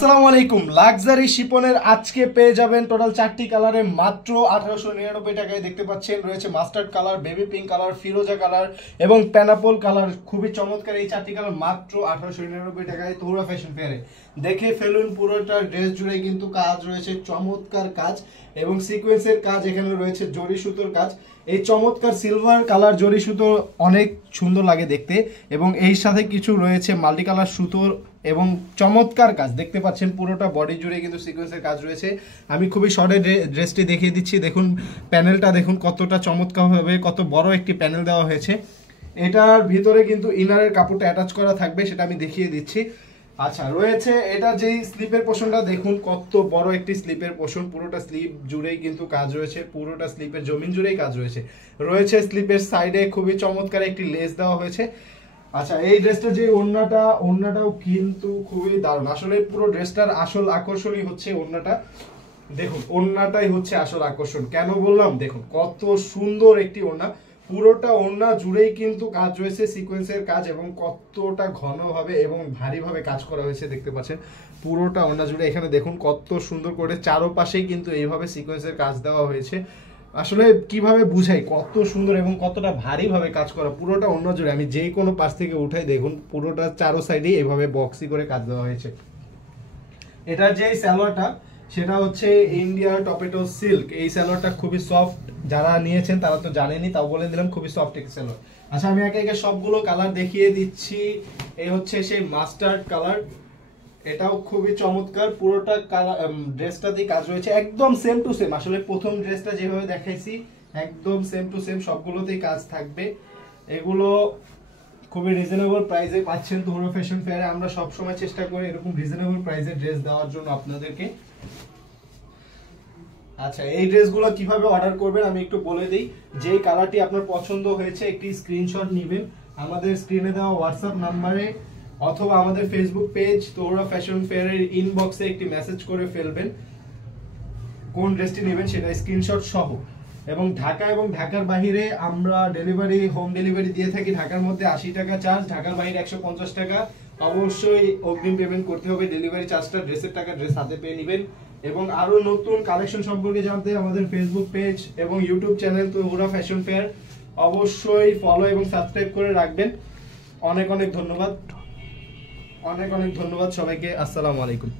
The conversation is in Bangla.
আসসালামু আলাইকুম। লাক্সারি শিপনের আজকে পেয়ে যাবেন টোটাল 4টি কালারে মাত্র 1899 টাকায়। দেখতে পাচ্ছেন রয়েছে mustard colour, baby pink colour, ফিরোজা কালার এবং প্যানাপল কালার। খুবই চমৎকার এই 4টি কালার মাত্র 1899 টাকায় তহুরা ফ্যাশন ফেয়ারে। দেখে ফেলুন, পুরোটা ড্রেস জুড়ে কিন্তু কাজ রয়েছে, চমৎকার কাজ এবং সিকোয়েন্সের কাজ। এখানে রয়েছে জরি সুতোর কাজ। এই চমৎকার সিলভার কালার জরি সুতো অনেক সুন্দর লাগে দেখতে এবং এই সাথে কিছু রয়েছে মাল্টি কালার সুতোর এবং চমৎকার কাজ। দেখতে পাচ্ছেন পুরোটা বডি জুড়ে কিন্তু সিকোয়েন্সের কাজ রয়েছে। আমি খুবই শর্টে ড্রেসটি দেখিয়ে দিচ্ছি। দেখুন প্যানেলটা, দেখুন কতটা চমৎকারভাবে কত বড় একটি প্যানেল দেওয়া হয়েছে। এটার ভিতরে কিন্তু ইনারের কাপড়টা অ্যাটাচ করা থাকবে, সেটা আমি দেখিয়ে দিচ্ছি। আচ্ছা, রয়েছে এটা যেই স্লিপের পোর্শনটা, দেখুন কত বড় একটি স্লিপের পোর্শন। পুরোটা স্লিপ জুড়েই কিন্তু কাজ রয়েছে, পুরোটা স্লিপের জমিন জুড়েই কাজ রয়েছে। রয়েছে স্লিপের সাইডে খুবই চমৎকার একটি লেস দেওয়া হয়েছে। আচ্ছা, এই ড্রেসটা যে ওড়নাটাও কিন্তু খুবই দারুণ। আসলে পুরো ড্রেসটার আসল আকর্ষণই হচ্ছে ওড়নাটা। দেখুন ওড়নাটাই হচ্ছে আসল আকর্ষণ। কেন বললাম, দেখুন কত সুন্দর একটি ওড়না। পুরোটা ওড়না জুড়েই কিন্তু কাজ রয়েছে, সিকোয়েন্সের কাজ এবং কতটা ঘনভাবে এবং ভারীভাবে কাজ করা হয়েছে দেখতে পাচ্ছেন পুরোটা ওড়না জুড়ে। এখানে দেখুন কত সুন্দর করে চারোপাশেই কিন্তু এইভাবে সিকোয়েন্সের কাজ দেওয়া হয়েছে। আসলে কিভাবে বুঝাই কত সুন্দর এবং কতটা ভারীভাবে কাজ করা পুরোটা অন্য জুড়ে। আমি যেই কোনো পাশ থেকে উঠাই, দেখুন পুরোটা চারো সাইডেই এভাবে বক্সি করে কাজ দেওয়া হয়েছে। এটার যে সালোয়ারটা, সেটা হচ্ছে ইন্ডিয়া টপেটো সিল্ক। এই সালোয়ারটা খুবই সফট, যারা নিয়েছেন তারা তো জানেনি, তাও বলে দিলাম খুবই সফট একটি সালোয়ার। আচ্ছা, আমি একে একে সবগুলো কালার দেখিয়ে দিচ্ছি। এই হচ্ছে সেই মাস্টার্ড কালার, এটাও খুবই চমৎকার। পুরোটা ড্রেসটাতেই কাজ রয়েছে একদম সেম টু সেম। আসলে প্রথম ড্রেসটা যেভাবে দেখাইছি একদম সেম টু সেম সবগুলোতেই কাজ থাকবে। এগুলো খুবই রিজনেবল প্রাইসে পাচ্ছেন তহুরা ফ্যাশন ফেয়ারে। আমরা সবসময় চেষ্টা করি এরকম রিজনেবল প্রাইসে ড্রেস দেওয়ার জন্য আপনাদেরকে। আচ্ছা, এই ড্রেসগুলো কিভাবে অর্ডার করবেন আমি একটু বলে দিই। যেই কালারটি আপনার পছন্দ হয়েছে একটি স্ক্রিনশট নেবেন, আমাদের স্ক্রিনে দেওয়া হোয়াটসঅ্যাপ নাম্বারে অথবা আমাদের ফেসবুক পেজ তহুরা ফ্যাশন ফেয়ারের ইনবক্সে একটি মেসেজ করে ফেলবেন কোন ড্রেসটি নেবেন সেটা স্ক্রিনশট সহ। এবং ঢাকা এবং ঢাকার বাইরে আমরা হোম ডেলিভারি দিয়ে থাকি। ঢাকার মধ্যে 80 টাকা চার্জ, ঢাকার বাইরে 150 টাকা। অবশ্যই অগ্রিম পেমেন্ট করতে হবে। ডেলিভারি চার্জটা ড্রেসের টাকা ড্রেস হাতে পেয়ে নেবেন। এবং আরো নতুন কালেকশন সম্পর্কে জানতে আমাদের ফেসবুক পেজ এবং YouTube channel Tahura fashion fair অবশ্যই ফলো এবং সাবস্ক্রাইব করে রাখবেন। অনেক অনেক ধন্যবাদ সবাইকে। আসসালামু আলাইকুম।